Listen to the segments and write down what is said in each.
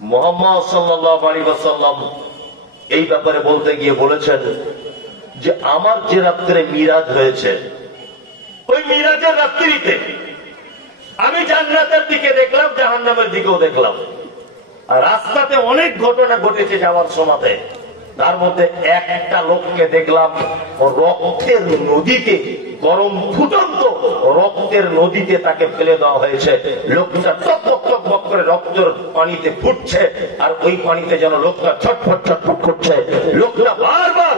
মুহাম্মদ সাল্লাল্লাহু আলাইহি ওয়াসাল্লাম এই ব্যাপারে বলতে গিয়ে বলেছেন যে আমার যে রাত্রে মিরাজ হয়েছে, ওই মিরাজের রাত্রিতে আমি জান্নাতের দিকে দেখলাম, জাহান্নামের দিকেও দেখলাম। আর রাস্তাতে অনেক ঘটনা ঘটেছে যাওয়ার সময়তে, তার মধ্যে একটা লোককে দেখলাম রক্তের নদীতে, গরম ফুটন্ত রক্তের নদীতে তাকে ফেলে দেওয়া হয়েছে। লোকটা টকবক টকবক করে রক্তের পানিতে ফুটছে, আর ওই পানিতে যেন লোকটা ছটফট ছটফট করছে। লোকটা বারবার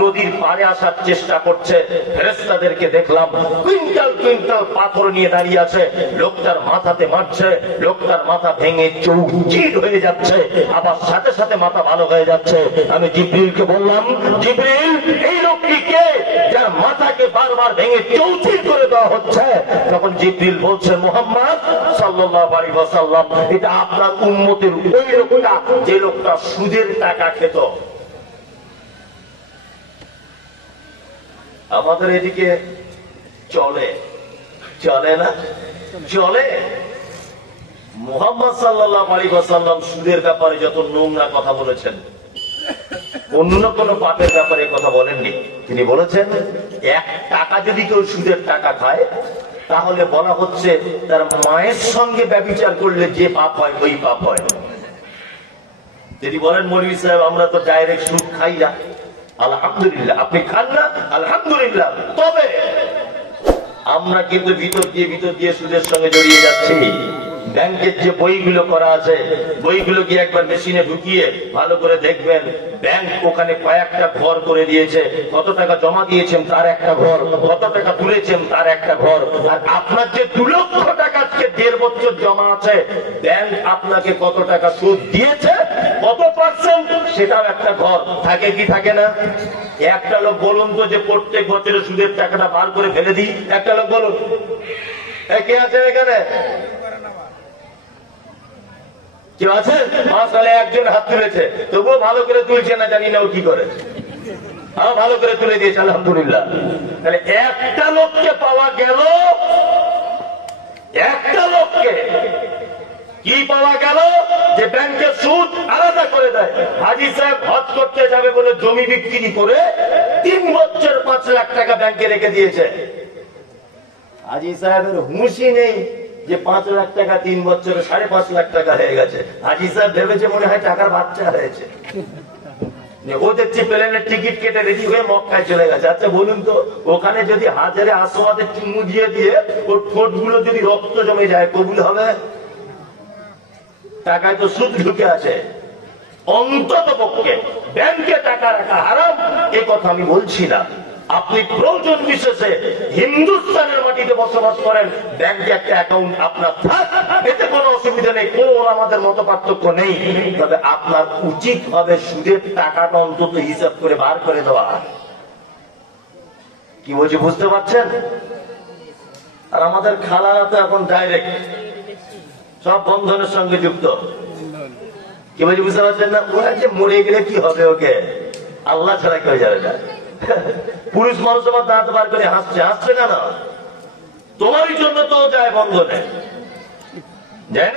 নদীর পাড়ে আসার চেষ্টা করছে। ফেরেশতাদেরকে দেখলাম কুইন্টাল কুইন্টাল পাথর নিয়ে দাঁড়িয়ে আছে, লোকটার মাথাতে মারছে। লোকটার মাথা ভেঙে চৌচির হয়ে যাচ্ছে, আবার সাথে সাথে মাথা ভালো হয়ে যাচ্ছে। আমি জিবরিলকে বললাম, জিবরিল, এই লোকটি কে যার মাথাকে বারবার ভেঙে চৌচির করে দেওয়া হচ্ছে? তখন জিবরিল বলছে, মুহাম্মদ সাল্লাল্লাহু আলাইহি ওয়াসাল্লাম, এটা আপনার উম্মতের ওই লোকটা যে লোকটা সুদের টাকা খেত। আমাদের এদিকে চলে চলে না চলে। মুহাম্মদ সাল্লাল্লাহু আলাইহি ওয়াসাল্লাম সুদের ব্যাপারে যত নোংরা কথা বলেছেন, অন্য কোন পাপের ব্যাপারে কথা বলেননি। তিনি বলেছেন, এক টাকা যদি কেউ সুদের টাকা খায়, তাহলে বলা হচ্ছে তার মায়ের সঙ্গে ব্যভিচার করলে যে পাপ হয় ওই পাপ হয়। যদি বলেন, মৌলভী সাহেব আমরা তো ডাইরেক্ট সুদ খাই না, আলহামদুলিল্লাহ। আপনি খান না, আলহামদুলিল্লাহ। তবে আমরা কিন্তু ভিতর দিয়ে সুদের সঙ্গে জড়িয়ে যাচ্ছি। ব্যাংকের যে বইগুলো করা আছে, বইগুলো গিয়ে একবার মেশিনে ঢুকিয়ে ভালো করে দেখবেন, ব্যাংক ওখানে কয়েকটা ঘর করে দিয়েছে। কত টাকা জমা দিয়েছেন তার একটা ঘর, কত টাকা তুলেছেন তার একটা ঘর। আর আপনার যে 2 লক্ষ টাকা আজকে 1.5 বছর জমা আছে, ব্যাংক আপনাকে কত টাকা সুদ দিয়েছে, কত পার্সেন্ট, সেটাও একটা ঘর। থাকে কি থাকে না? একটা লোক বলুন তো যে প্রত্যেক বছরে সুদের টাকাটা বার করে ফেলে দিই। একটা লোক বলুন, কে আছে এখানে? কেউ আছে? মাসালে একজন হাত তুলেছে, তবুও ভালো করে তুলছে না, জানি না ও কি করে। ভালো করে তুলে দিয়েছে, আলহামদুলিল্লাহ। তাহলে একটা লোককে পাওয়া গেল, একটা লোককে কি পাওয়া গেল যে ব্যাংকের সুদ আলাদা করে দেয়। হাজী সাহেব হজ করতে যাবে বলে জমি বিক্রি করে 3 বছর 5 লাখ টাকা ব্যাংকে রেখে দিয়েছে। হাজী সাহেবের হুঁশই নেই যে 5 লাখ টাকা 3 বছরে 5.5 লাখ টাকা হয়ে গেছে। হাজী সাহেব ভেবেছে মনে হয় টাকার বাচ্চা হয়েছে। ও দেখছে প্লেনের টিকিট কেটে রেডি হয়ে মক্কায় চলে গেছে। আচ্ছা বলুন তো, ওখানে যদি হাজারে আসওয়াদের চুমু দিয়ে ওর ঠোঁট গুলো যদি রক্ত জমে যায়, কবুল হবে? টাকায় তো সুদ ঢুকে আছে। অন্তত পক্ষে ব্যাংকে টাকা রাখা হারাম, এ কথা আমি বলছি না। আপনি প্রয়োজন বিশেষে হিন্দুস্তানের মাটিতে বসবাস করেন, ব্যাংকে একটা অ্যাকাউন্ট আপনার থাক, এতে কোনো অসুবিধা নেই, কোনো আমাদের মত পার্থক্য নেই। তবে আপনার উচিত হবে সুদের টাকাটা অন্তত হিসাব করে বার করে দেওয়া। কি বলছি বুঝতে পারছেন? আর আমাদের খালারা তো এখন ডাইরেক্ট সব বন্ধনের সঙ্গে যুক্ত। কি বলছি বুঝতে পারছেন না? ওরা যে মরে গেলে কি হবে, ওকে আল্লাহ ছাড়া কেউ যাবে না। পুরুষ মানুষ আমার দাঁত বার করে হাসছে কেন? তোমারই জন্য তো যায় বন্ধনে।